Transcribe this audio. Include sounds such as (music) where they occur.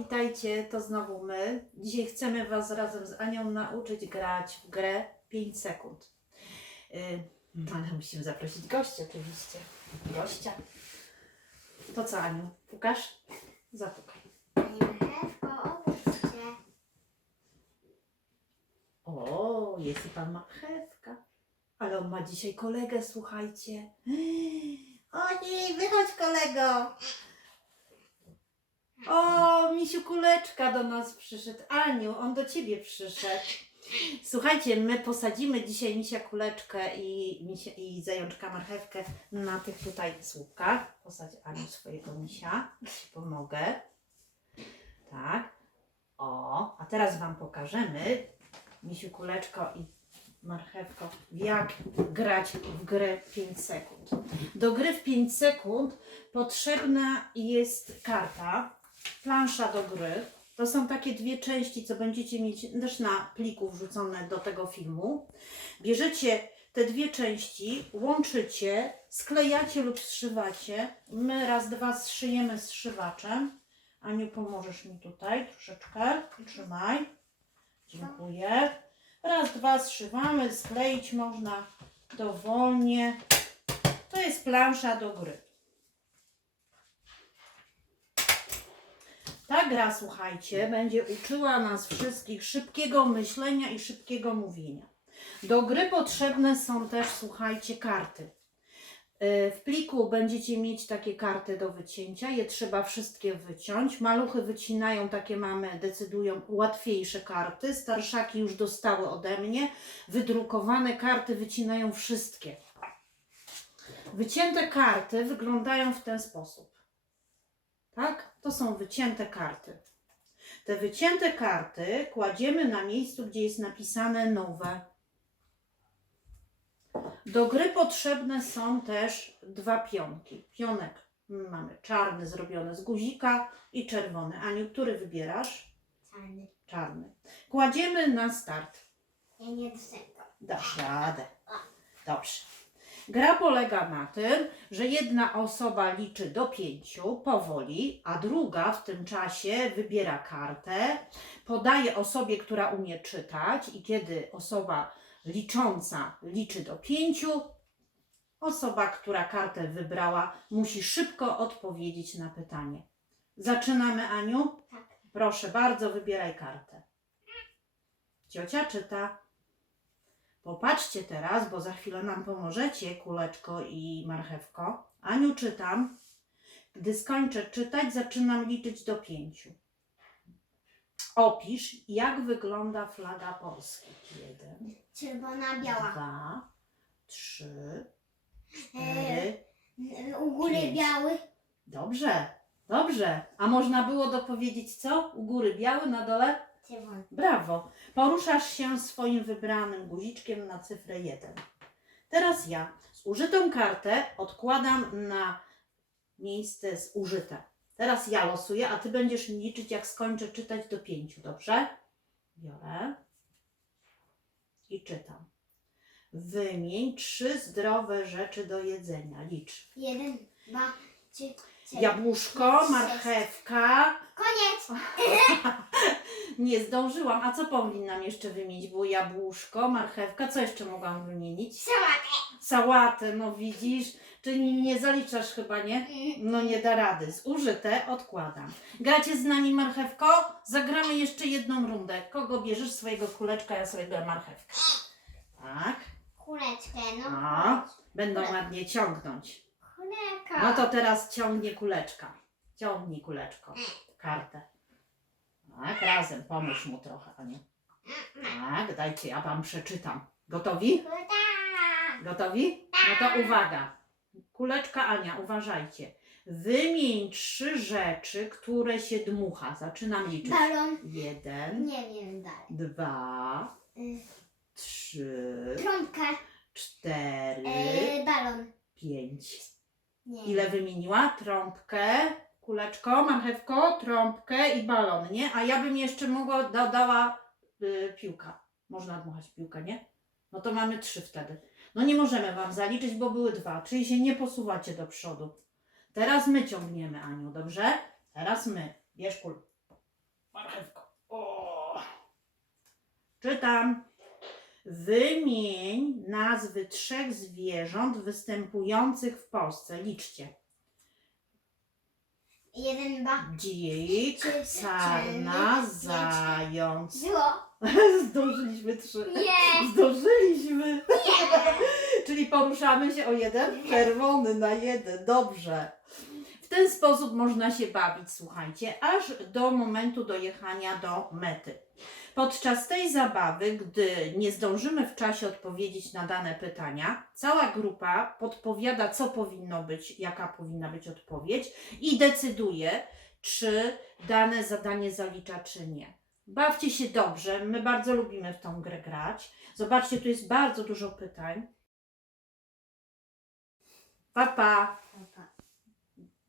witajcie, to znowu my. Dzisiaj chcemy Was razem z Anią nauczyć grać w grę 5 sekund. Yy, ale musimy zaprosić gościa oczywiście. Gościa. To co Aniu, pukasz? Zapukaj. Marchewko, opuśćcie. O, jest i Pan Marchewka. Ale on ma dzisiaj kolegę, słuchajcie. (gasps) O nie, wychodź kolego. O, Misiu Kuleczka do nas przyszedł. Aniu, on do ciebie przyszedł. Słuchajcie, my posadzimy dzisiaj Misia Kuleczkę i, misia, i zajączka marchewkę na tych tutaj słupkach. Posadź Aniu swojego misia. Pomogę. Tak. O, a teraz Wam pokażemy, Misiu Kuleczko i marchewko, jak grać w grę 5 sekund. Do gry w 5 sekund potrzebna jest karta, plansza do gry. To są takie dwie części, co będziecie mieć też na pliku wrzucone do tego filmu. Bierzecie te dwie części, łączycie, sklejacie lub zszywacie. My raz, dwa zszyjemy zszywaczem. Aniu, pomożesz mi tutaj troszeczkę. Trzymaj. Dziękuję. Raz, dwa zszywamy, skleić można dowolnie. To jest plansza do gry. Gra, słuchajcie, będzie uczyła nas wszystkich szybkiego myślenia i szybkiego mówienia. Do gry potrzebne są też, słuchajcie, karty. Yy, W pliku będziecie mieć takie karty do wycięcia. Je trzeba wszystkie wyciąć. Maluchy wycinają, takie mamy, decydują, łatwiejsze karty. Starszaki już dostały ode mnie. Wydrukowane karty wycinają wszystkie. Wycięte karty wyglądają w ten sposób. Tak? To są wycięte karty. Te wycięte karty kładziemy na miejscu, gdzie jest napisane nowe. Do gry potrzebne są też dwa pionki. Pionek mamy czarny zrobiony z guzika i czerwony. Aniu, który wybierasz? Czarny. Czarny. Kładziemy na start. Ja nie drzego. Dasz radę. Dobrze. Gra polega na tym, że jedna osoba liczy do pięciu powoli, a druga w tym czasie wybiera kartę, podaje osobie, która umie czytać i kiedy osoba licząca liczy do pięciu, osoba, która kartę wybrała, musi szybko odpowiedzieć na pytanie. Zaczynamy, Aniu? Tak. Proszę bardzo, wybieraj kartę. Ciocia czyta. Popatrzcie teraz, bo za chwilę nam pomożecie, kuleczko i marchewko. Aniu, czytam. Gdy skończę czytać, zaczynam liczyć do pięciu. Opisz, jak wygląda flaga Polski. Jeden, Czerwona, biała. dwa, trzy, E, cztery. u góry pięć. biały. Dobrze, dobrze. A można było dopowiedzieć co? U góry biały, na dole? Brawo. Poruszasz się swoim wybranym guziczkiem na cyfrę 1. Teraz ja zużytą kartę odkładam na miejsce zużyte. Teraz ja losuję, a ty będziesz liczyć, jak skończę czytać do pięciu, dobrze? Biorę i czytam. Wymień trzy zdrowe rzeczy do jedzenia. Licz. Jeden, dwa, trzy, cztery. Jabłuszko, marchewka, Koniec. (laughs) Nie zdążyłam. A co powinnam jeszcze wymienić? Było jabłuszko, marchewka. Co jeszcze mogłam wymienić? Sałatę. Sałatę, no widzisz. Czyli nie zaliczasz chyba, nie? Mm, No nie da rady. Zużyte odkładam. Gracie z nami marchewko? Zagramy jeszcze jedną rundę. Kogo bierzesz? Swojego kuleczka, ja swojego marchewkę. Tak. Kuleczkę, no. A. Będą ładnie ciągnąć. No to teraz ciągnie kuleczka. Ciągnij kuleczko. Kartę. Tak, razem. Pomóż mu trochę, Aniu. Tak, dajcie, ja wam przeczytam. Gotowi? Kuleka. Gotowi? No to uwaga. Kuleczka Ania, uważajcie. Wymień trzy rzeczy, które się dmucha. Zaczynam liczyć. Balon. Jeden, Nie wiem dalej. dwa, Y, trzy, Trąbka. cztery, Y, balon. pięć. Nie. Ile wymieniła? Trąbkę, kuleczko, marchewko, trąbkę i balon, nie? A ja bym jeszcze mogła, dodała y, piłka. Można dmuchać piłkę, nie? No to mamy trzy wtedy. No nie możemy Wam zaliczyć, bo były dwa, czyli się nie posuwacie do przodu. Teraz my ciągniemy, Aniu, dobrze? Teraz my. Bierz kul. marchewko. O. Czytam. Wymień nazwy trzech zwierząt występujących w Polsce. Liczcie. Jeden, dwa. Dzik, sarna, zając. Zło. (laughs) Zdążyliśmy trzy. Nie. Zdążyliśmy. (laughs) Czyli poruszamy się o jeden czerwony na jeden. Dobrze. W ten sposób można się bawić, słuchajcie, aż do momentu dojechania do mety. Podczas tej zabawy, gdy nie zdążymy w czasie odpowiedzieć na dane pytania, cała grupa podpowiada, co powinno być, jaka powinna być odpowiedź i decyduje, czy dane zadanie zalicza, czy nie. Bawcie się dobrze, my bardzo lubimy w tą grę grać. Zobaczcie, tu jest bardzo dużo pytań. Pa, pa. Opa.